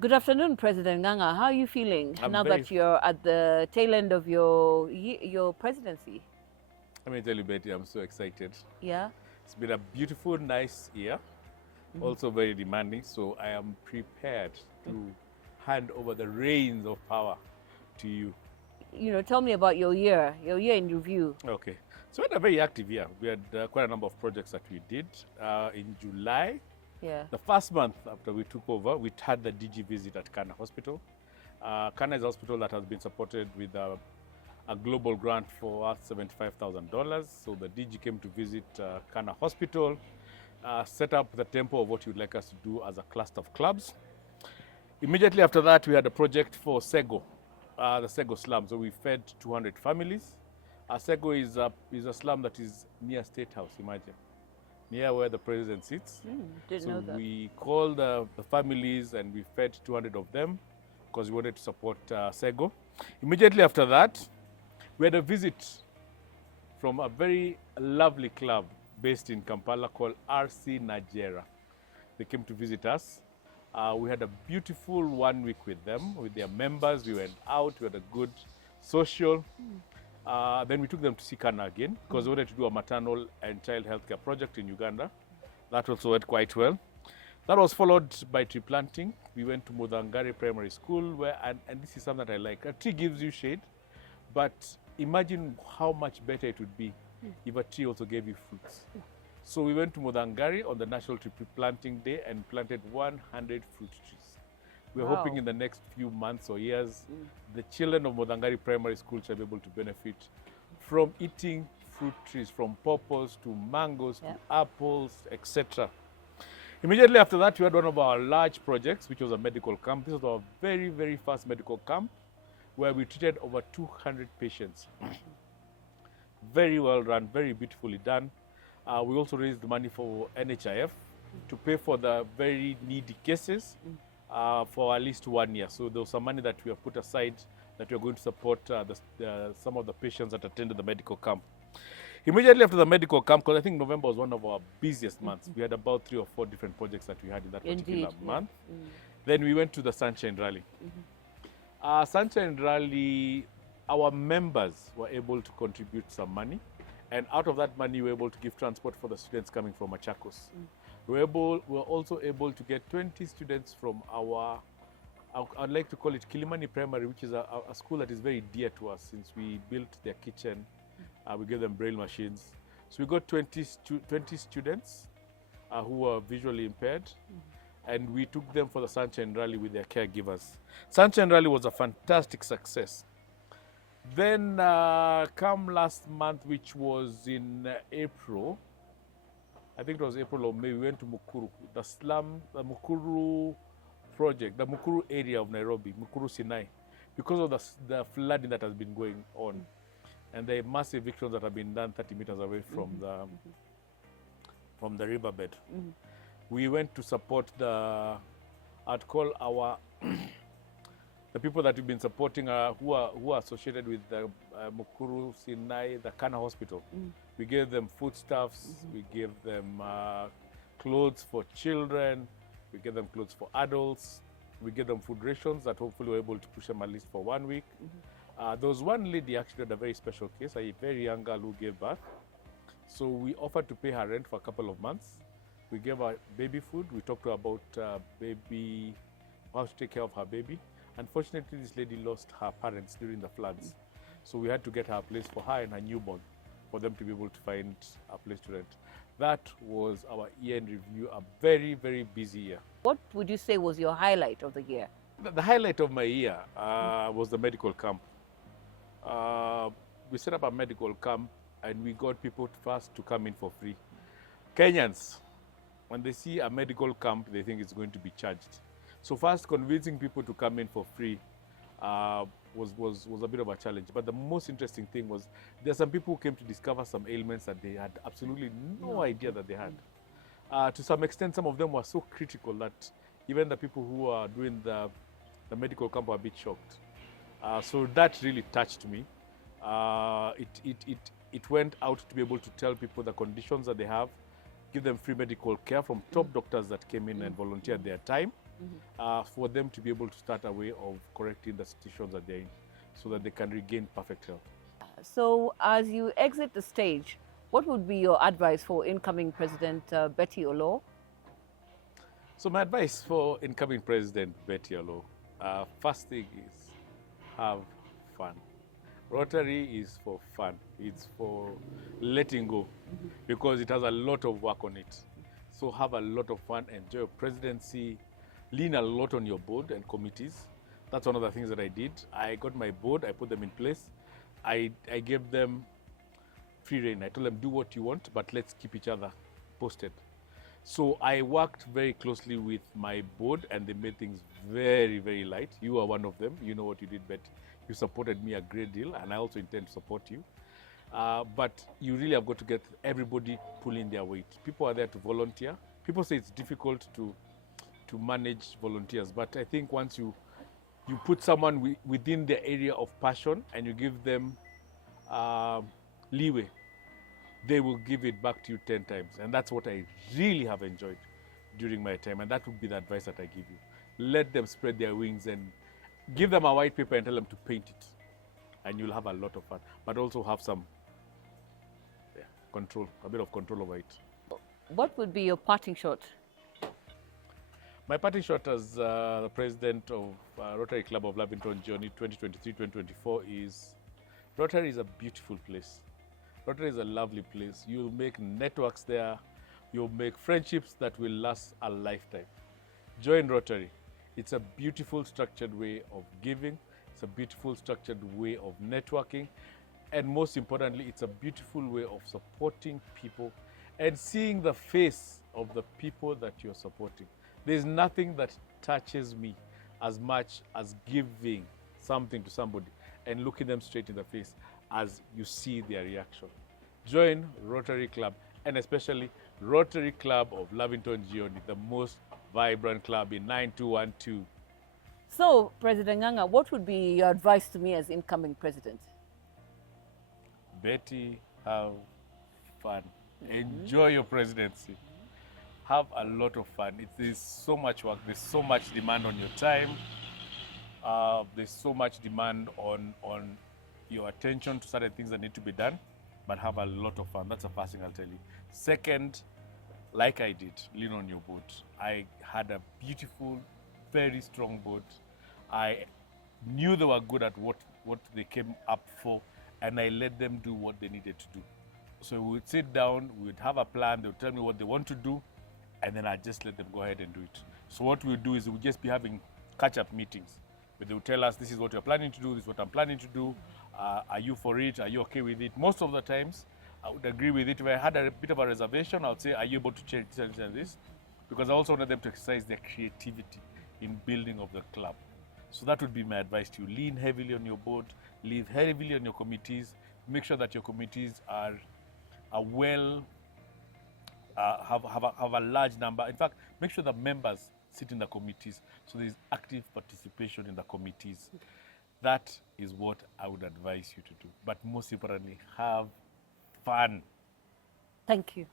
Good afternoon, President Nganga. How are you feeling I'm now that you're at the tail end of your presidency? Let me tell you, Betty, I'm so excited. Yeah. It's been a beautiful, nice year, also very demanding. So I am prepared to hand over the reins of power to you. Tell me about your year in review. Okay. So we had a very active year. We had quite a number of projects that we did. In July, Yeah. the first month after we took over, we had the DG visit at Kana Hospital. Kana is a hospital that has been supported with a global grant for $75,000. So the DG came to visit Kana Hospital, set up the tempo of what you'd like us to do as a cluster of clubs. Immediately after that, we had a project for Sego, the Sego slum. So we fed 200 families. Sego is a slum that is near State House, imagine, near where the president sits. Didn't know that. We called the families and we fed 200 of them because we wanted to support Sego. Immediately after that, we had a visit from a very lovely club based in Kampala called RC Najera. They came to visit us. We had a beautiful 1 week with them, with their members. We went out, we had a good social. Then we took them to see Kana again because we wanted to do a maternal and child healthcare project in Uganda. That also went quite well. That was followed by tree planting. We went to Mudangari Primary School, and this is something that I like. A tree gives you shade, but imagine how much better it would be if a tree also gave you fruits. So we went to Mudangari on the National Tree Planting Day and planted 100 fruit trees. We're Wow. hoping in the next few months or years, the children of Mudangari Primary School shall be able to benefit from eating fruit trees, from pawpaws to mangoes to apples, etc. Immediately after that, we had one of our large projects, which was a medical camp. This was our very, very first medical camp, where we treated over 200 patients. Very well run, very beautifully done. We also raised money for NHIF to pay for the very needy cases for at least 1 year. So there was some money that we have put aside that we are going to support some of the patients that attended the medical camp. Immediately after the medical camp, because I think November was one of our busiest months, we had about 3 or 4 different projects that we had in that particular month. Then we went to the Sunshine Rally. Sunshine Rally, our members were able to contribute some money, and out of that money, we were able to give transport for the students coming from Machakos. We were also able to get 20 students from I'd like to call it Kilimani Primary, which is a school that is very dear to us since we built their kitchen. We gave them braille machines. So we got 20 students who were visually impaired, and we took them for the Sunshine Rally with their caregivers. Sunshine Rally was a fantastic success. Then come last month, which was in April, I think it was April or May, we went to Mukuru, the Mukuru project, the Mukuru area of Nairobi, Mukuru Sinai, because of the flooding that has been going on and the massive evictions that have been done 30 meters away from the riverbed. We went to support I'd call our the people that we've been supporting who are associated with the Mukuru Sinai, the Kana Hospital. We gave them foodstuffs, we gave them clothes for children, we gave them clothes for adults, we gave them food rations that hopefully were able to push them at least for 1 week. There was one lady actually had a very special case, a very young girl who gave birth. So we offered to pay her rent for a couple of months. We gave her baby food. We talked to her about how to take care of her baby. Unfortunately, this lady lost her parents during the floods. So we had to get her a place for her and her newborn for them to be able to find a place to rent. That was our year-end review, a very, very busy year. What would you say was your highlight of the year? The highlight of my year was the medical camp. We set up a medical camp and we got people first to come in for free. Kenyans, when they see a medical camp, they think it's going to be charged. So first convincing people to come in for free was a bit of a challenge. But the most interesting thing was there are some people who came to discover some ailments that they had absolutely no idea that they had. To some extent, some of them were so critical that even the people who are doing the medical camp were a bit shocked. So that really touched me. It went out to be able to tell people the conditions that they have, give them free medical care from top doctors that came in and volunteered their time for them to be able to start a way of correcting the situations that they're in so that they can regain perfect health. So as you exit the stage, what would be your advice for incoming President Betty Olo? So my advice for incoming President Betty Olo, first thing is have fun. Rotary is for fun. It's for letting go because it has a lot of work on it. So have a lot of fun, enjoy your presidency, lean a lot on your board and committees. That's one of the things that I did. I got my board, I put them in place. I gave them free rein. I told them, do what you want, but let's keep each other posted. So I worked very closely with my board and they made things very, very light. You are one of them. You know what you did, Betty. You supported me a great deal and I also intend to support you. But you really have got to get everybody pulling their weight. People are there to volunteer. People say it's difficult to manage volunteers, but I think once you put someone within the area of passion and you give them leeway, they will give it back to you 10 times. And that's what I really have enjoyed during my time. And that would be the advice that I give you. Let them spread their wings and give them a white paper and tell them to paint it. And you'll have a lot of fun. But also have some control, a bit of control over it. What would be your parting shot? My parting shot as the president of Rotary Club of Lavington, Jioni 2023-2024 is Rotary is a beautiful place. Rotary is a lovely place. You'll make networks there. You'll make friendships that will last a lifetime. Join Rotary. It's a beautiful structured way of giving. It's a beautiful structured way of networking. And most importantly, it's a beautiful way of supporting people and seeing the face of the people that you're supporting. There's nothing that touches me as much as giving something to somebody and looking them straight in the face as you see their reaction. Join Rotary Club, and especially Rotary Club of Lavington, Jioni, the most vibrant club in 9212. So, President Nganga, what would be your advice to me as incoming president? Betty, have fun. Enjoy your presidency. Have a lot of fun. It is so much work. There's so much demand on your time. There's so much demand on your attention to certain things that need to be done, but have a lot of fun. That's the first thing I'll tell you. Second, like I did, lean on your board. I had a beautiful, very strong board. I knew they were good at what they came up for, and I let them do what they needed to do. So we would sit down, we would have a plan, they would tell me what they want to do, and then I just let them go ahead and do it. So what we'll do is we'll just be having catch-up meetings where they will tell us, this is what you're planning to do, this is what I'm planning to do, are you for it, are you okay with it? Most of the times, I would agree with it. If I had a bit of a reservation, I would say, are you able to change this and this? Because I also wanted them to exercise their creativity in building of the club. So that would be my advice to you. Lean heavily on your board, lean heavily on your committees, make sure that your committees are well, have a large number. In fact, make sure the members sit in the committees so there is active participation in the committees. That is what I would advise you to do. But most importantly, have fun. Thank you.